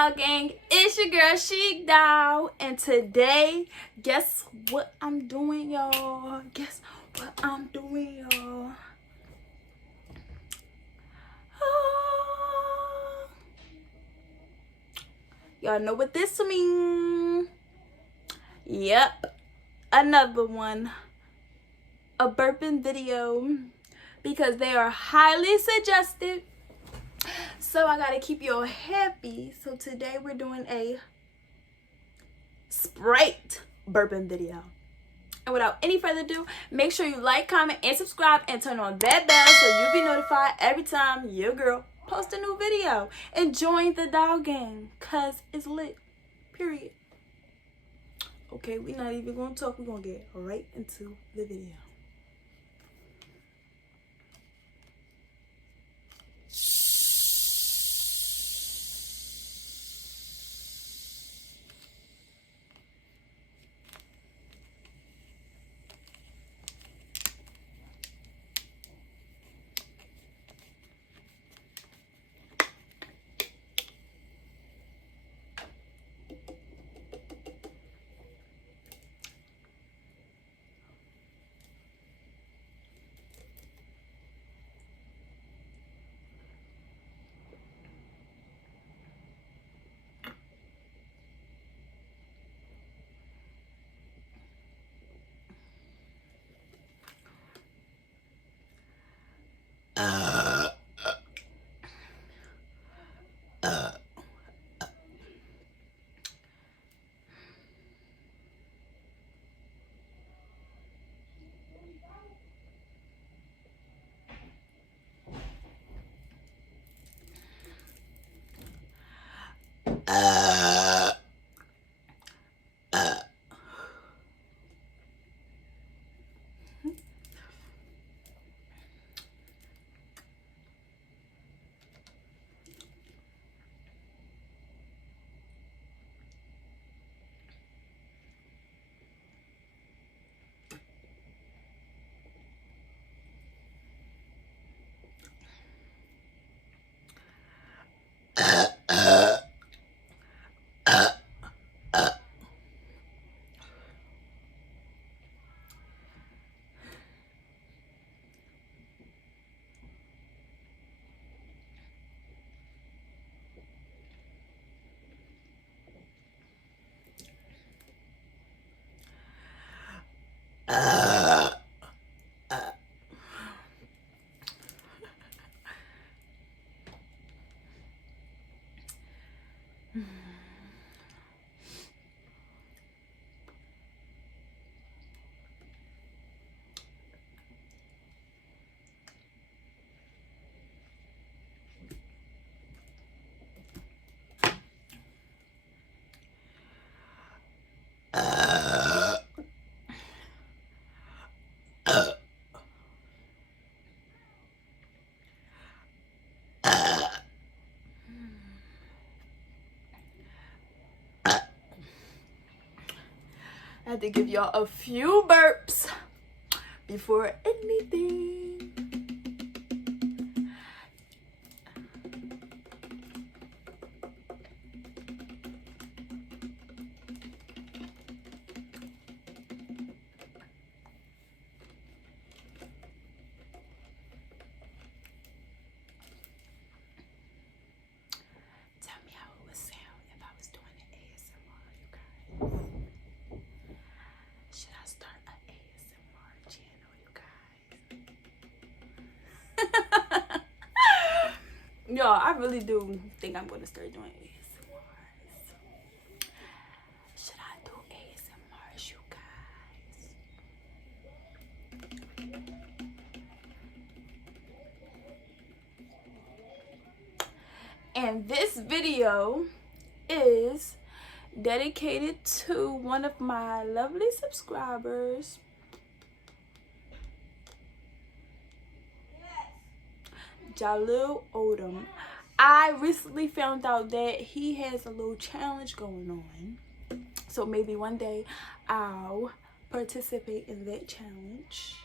Dog Gang? It's your girl Chic Doll, and today, guess what I'm doing, y'all? Guess what I'm doing, y'all? Y'all know what this means? Yep, another one. A burping video, because they are highly suggested. So I gotta keep y'all happy. So today we're doing a Sprite burping video. And without any further ado, make sure you like, comment, and subscribe, and turn on that bell so you'll be notified every time your girl posts a new video. And join the Dog Gang, cause it's lit. Period. Okay, we're not even gonna talk. We're gonna get right into the video. I had to give y'all a few burps before anything. Tell me how it would sound if I was doing an ASMR, you guys. Should I start an ASMR channel, you guys? Yo, I really do think I'm going to start doing ASMRs. Should I do ASMRs, you guys? And this video is dedicated to one of my lovely subscribers. Jalil Odom. I recently found out that he has a little challenge going on. So maybe one day I'll participate in that challenge.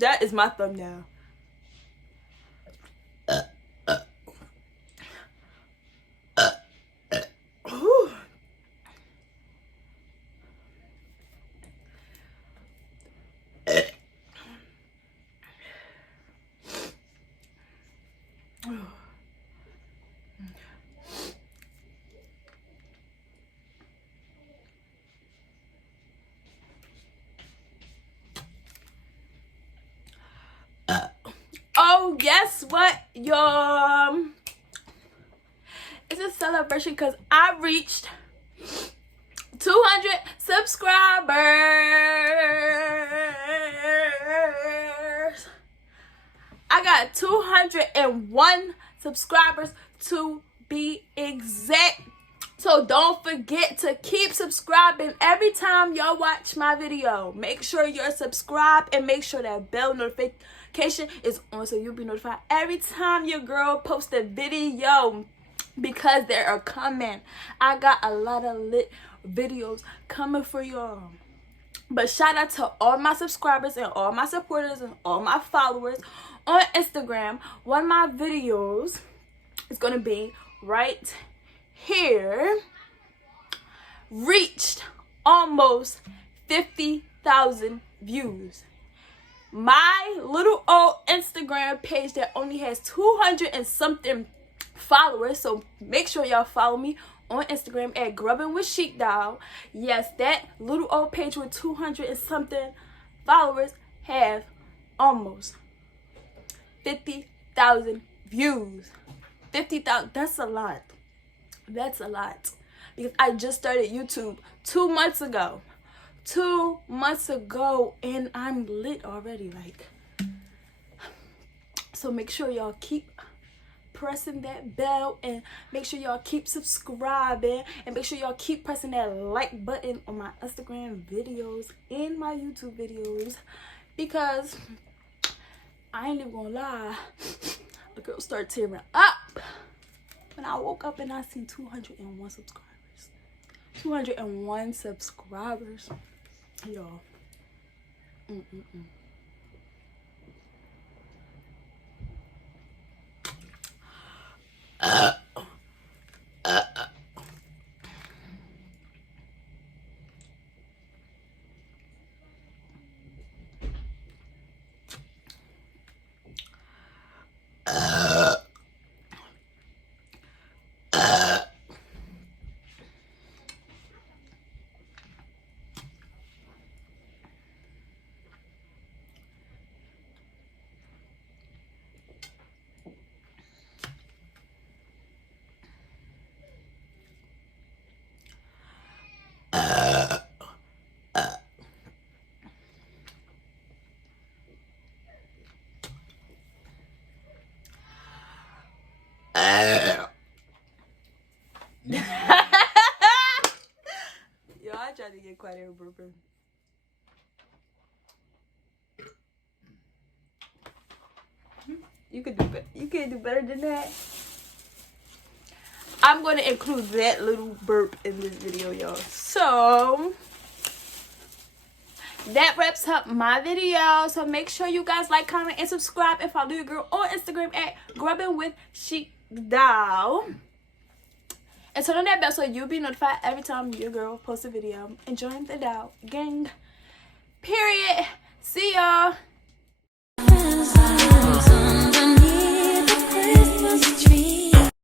That is my thumbnail. Ooh. Oh, guess what, y'all? It's a celebration because I reached 200 subscribers. I got 201 subscribers to be exact. So don't forget to keep subscribing every time y'all watch my video. Make sure you're subscribed and make sure that bell notification is on so you'll be notified every time your girl posts a video, because they are coming. I got a lot of lit videos coming for y'all. But shout out to all my subscribers and all my supporters and all my followers on Instagram. One of my videos is gonna be right here. Reached almost 50,000 views. My little old Instagram page that only has 200 and something followers, so make sure y'all follow me on Instagram at Grubbing with Sheepdog. Yes, that little old page with 200 and something followers have almost 50,000 views. 50,000, that's a lot. That's a lot. Because I just started YouTube 2 months ago. 2 months ago, and I'm lit already, like. So make sure y'all keep pressing that bell and make sure y'all keep subscribing and make sure y'all keep pressing that like button on my Instagram videos and my YouTube videos, because I ain't even gonna lie, the girl started tearing up when I woke up and I seen 201 subscribers. 201 subscribers, y'all. Yo, I tried to get quiet and burping. You could do better. You can't do better than that. I'm going to include that little burp in this video, y'all. So that wraps up my video. So make sure you guys like, comment, and subscribe, and follow your girl on Instagram at Grubbing with Sheepdog. And turn on that bell so you'll be notified every time your girl posts a video. Enjoying the Dow gang.